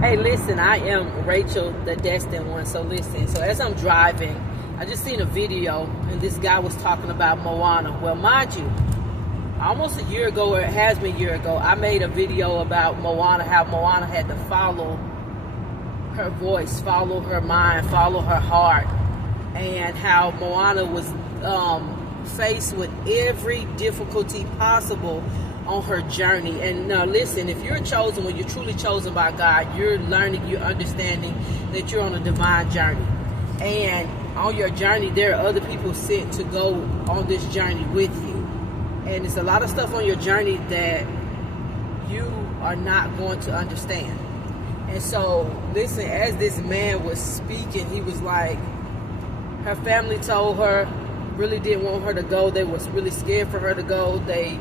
Hey, listen, I am Rachel, the destined one. So listen, so as I'm driving, I just seen a video, and this guy was talking about Moana. Well, mind you, almost a year ago, or it has been a year ago, I made a video about Moana, how Moana had to follow her voice, follow her mind, follow her heart, and how Moana was faced with every difficulty possible on her journey. And listen, if you're chosen, when you're truly chosen by God, you're learning, you're understanding that you're on a divine journey. And on your journey, there are other people sent to go on this journey with you. And there's a lot of stuff on your journey that you are not going to understand. And so, listen, as this man was speaking, he was like, her family told her, really didn't want her to go. They was really scared for her to go. They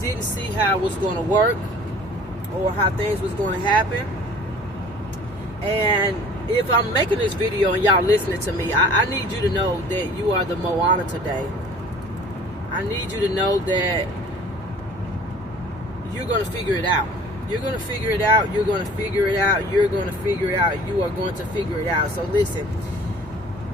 didn't see how it was going to work or how things was going to happen. And if I'm making this video and y'all listening to me, I need you to know that you are the Moana today. I need you to know that you're going to figure it out. You're going to figure it out. You're going to figure it out. You're going to figure it out. You are going to figure it out. So listen,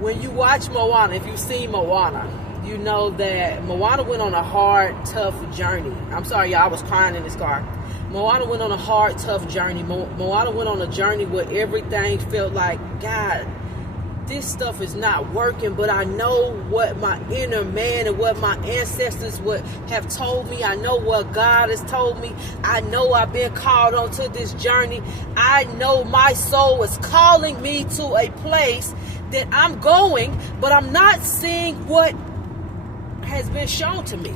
when you watch Moana, if you've seen Moana, you know that Moana went on a hard, tough journey. I'm sorry, y'all, I was crying in this car. Moana went on a hard, tough journey. Moana went on a journey where everything felt like, God, this stuff is not working, but I know what my inner man and what my ancestors would have told me. I know what God has told me. I know I've been called onto this journey. I know my soul is calling me to a place that I'm going, but I'm not seeing what has been shown to me.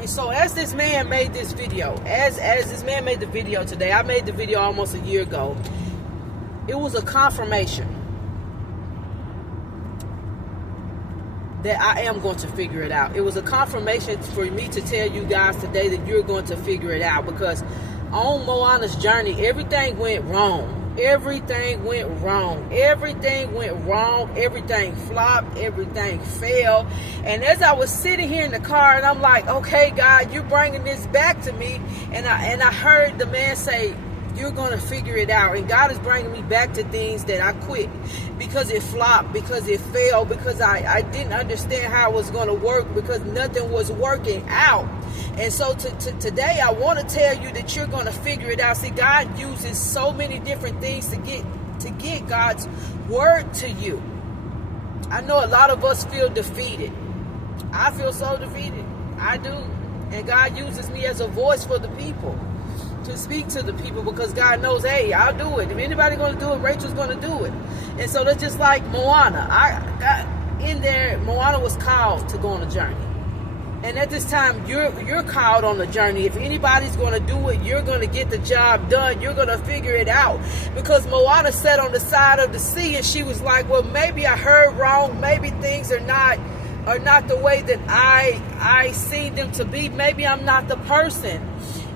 And so as this man made this video, as this man made the video today, I made the video almost a year ago, it was a confirmation that I am going to figure it out. It was a confirmation for me to tell you guys today that you're going to figure it out, because on Moana's journey, everything went wrong. Everything went wrong. Everything went wrong. Everything flopped. Everything failed. And as I was sitting here in the car, and I'm like, okay, God, you're bringing this back to me. And I heard the man say, you're going to figure it out. And God is bringing me back to things that I quit because it flopped, because it failed, because I didn't understand how it was going to work, because nothing was working out. And so today I want to tell you that you're going to figure it out. See, God uses so many different things to get God's word to you. I know a lot of us feel defeated. I feel so defeated. I do. And God uses me as a voice for the people, to speak to the people, because God knows, hey, I'll do it. If anybody's going to do it, Rachel's going to do it. And so that's just like Moana. Moana was called to go on a journey. And at this time, you're called on the journey. If anybody's going to do it, you're going to get the job done. You're going to figure it out. Because Moana sat on the side of the sea, and she was like, well, maybe I heard wrong. Maybe things are not the way that I see them to be. Maybe I'm not the person.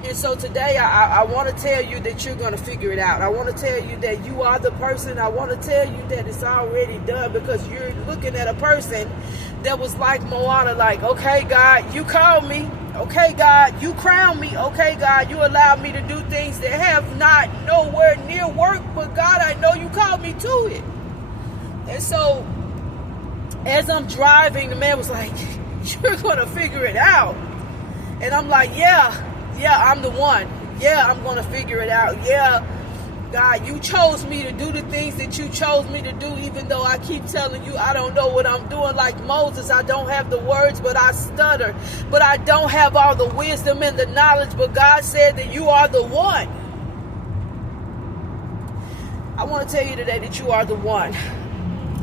And so today I want to tell you that you're going to figure it out. I want to tell you that you are the person. I want to tell you that it's already done, because you're looking at a person that was like Moana, like, okay, God, you called me. Okay, God, you crowned me. Okay, God, you allowed me to do things that have not nowhere near work, but God, I know you called me to it. And so as I'm driving, the man was like, you're going to figure it out. And I'm like, yeah, I'm the one. Yeah, I'm going to figure it out. Yeah, God, you chose me to do the things that you chose me to do, even though I keep telling you I don't know what I'm doing. Like Moses, I don't have the words, but I stutter. But I don't have all the wisdom and the knowledge. But God said that you are the one. I want to tell you today that you are the one.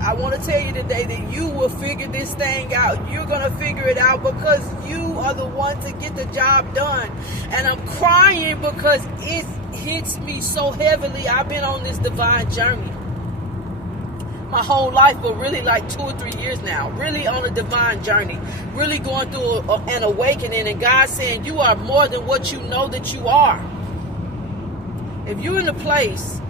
I want to tell you today that you will figure this thing out. You're going to figure it out, because you are the one to get the job done. And I'm crying because it hits me so heavily. I've been on this divine journey my whole life, but really like 2 or 3 years now, really on a divine journey, really going through an awakening, and God saying you are more than what you know that you are. If you're in a place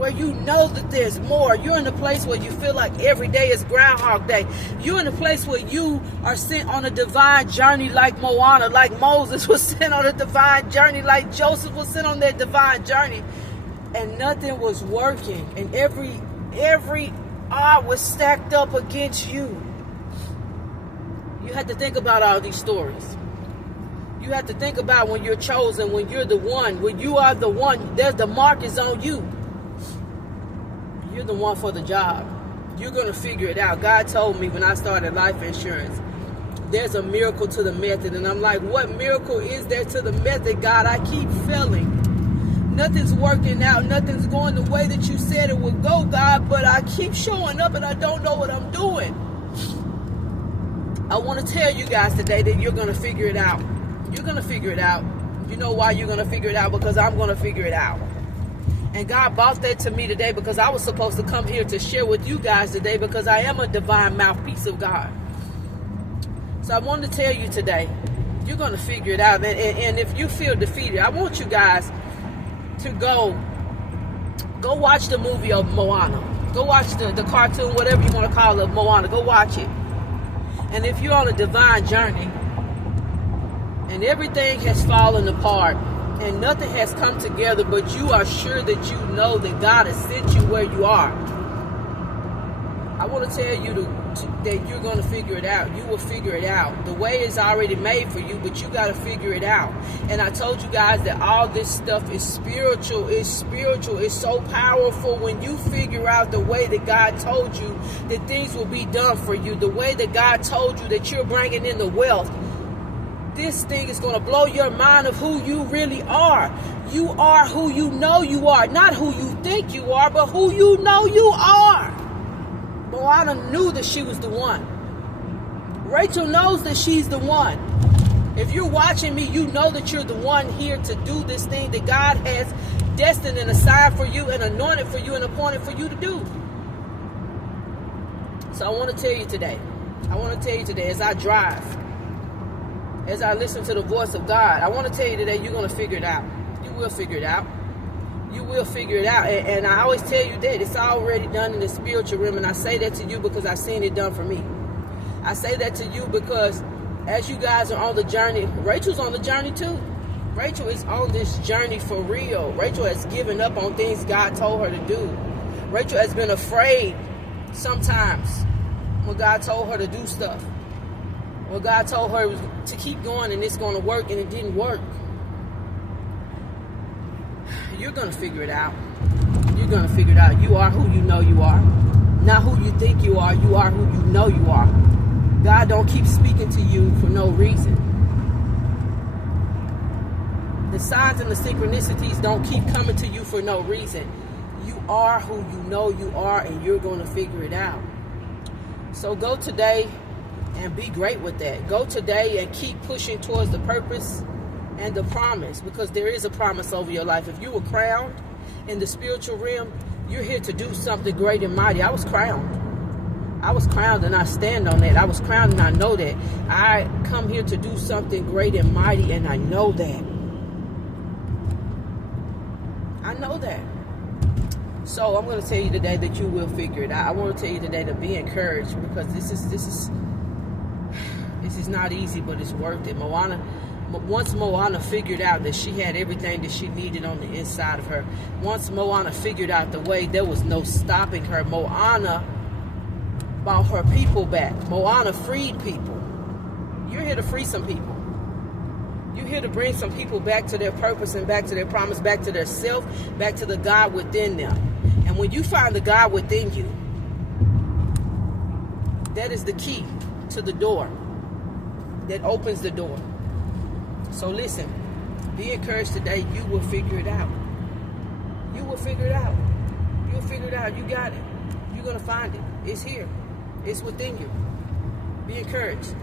where you know that there's more. You're in a place where you feel like every day is Groundhog Day. You're in a place where you are sent on a divine journey like Moana, like Moses was sent on a divine journey, like Joseph was sent on that divine journey. And nothing was working. And every odd was stacked up against you. You have to think about all these stories. You have to think about when you're chosen, when you're the one, when you are the one, there's the mark is on you. You're the one for the job. You're going to figure it out. God told me when I started life insurance, there's a miracle to the method. And I'm like, what miracle is there to the method, God? I keep failing. Nothing's working out. Nothing's going the way that you said it would go, God. But I keep showing up and I don't know what I'm doing. I want to tell you guys today that you're going to figure it out. You're going to figure it out. You know why you're going to figure it out? Because I'm going to figure it out. And God brought that to me today because I was supposed to come here to share with you guys today because I am a divine mouthpiece of God. So I wanted to tell you today, you're going to figure it out. And if you feel defeated, I want you guys to go watch the movie of Moana. Go watch the cartoon, whatever you want to call it, Moana. Go watch it. And if you're on a divine journey and everything has fallen apart, and nothing has come together, but you are sure that you know that God has sent you where you are, I want to tell you that you're going to figure it out. You will figure it out. The way is already made for you, but you got to figure it out. And I told you guys that all this stuff is spiritual. It's spiritual. It's so powerful when you figure out the way that God told you that things will be done for you, the way that God told you that you're bringing in the wealth. This thing is going to blow your mind of who you really are. You are who you know you are. Not who you think you are, but who you know you are. Moana knew that she was the one. Rachel knows that she's the one. If you're watching me, you know that you're the one here to do this thing that God has destined and assigned for you and anointed for you and appointed for you to do. So I want to tell you today, as I drive, as I listen to the voice of God, I want to tell you today, you're going to figure it out. You will figure it out. You will figure it out. And I always tell you that it's already done in the spiritual realm. And I say that to you because I've seen it done for me. I say that to you because as you guys are on the journey, Rachel's on the journey too. Rachel is on this journey for real. Rachel has given up on things God told her to do. Rachel has been afraid sometimes when God told her to do stuff. Well, God told her to keep going and it's going to work, and it didn't work. You're going to figure it out. You're going to figure it out. You are who you know you are. Not who you think you are. You are who you know you are. God don't keep speaking to you for no reason. The signs and the synchronicities don't keep coming to you for no reason. You are who you know you are, and you're going to figure it out. So go today and be great with that. Go today and keep pushing towards the purpose and the promise, because there is a promise over your life. If you were crowned in the spiritual realm, you're here to do something great and mighty. I was crowned. And I stand on that. I was crowned and I know that. I come here to do something great and mighty, and I know that. I know that. So I'm going to tell you today that you will figure it out. I want to tell you today to be encouraged, because this is not easy, but it's worth it. Once Moana figured out that she had everything that she needed on the inside of her, once Moana figured out the way, there was no stopping her. Moana brought her people back. Moana freed people. You're here to free some people. You're here to bring some people back to their purpose and back to their promise, back to their self, back to the God within them. And when you find the God within you, that is the key to the door that opens the door. So listen, be encouraged today. You will figure it out. You will figure it out. You'll figure it out. You got it. You're going to find it. It's here. It's within you. Be encouraged.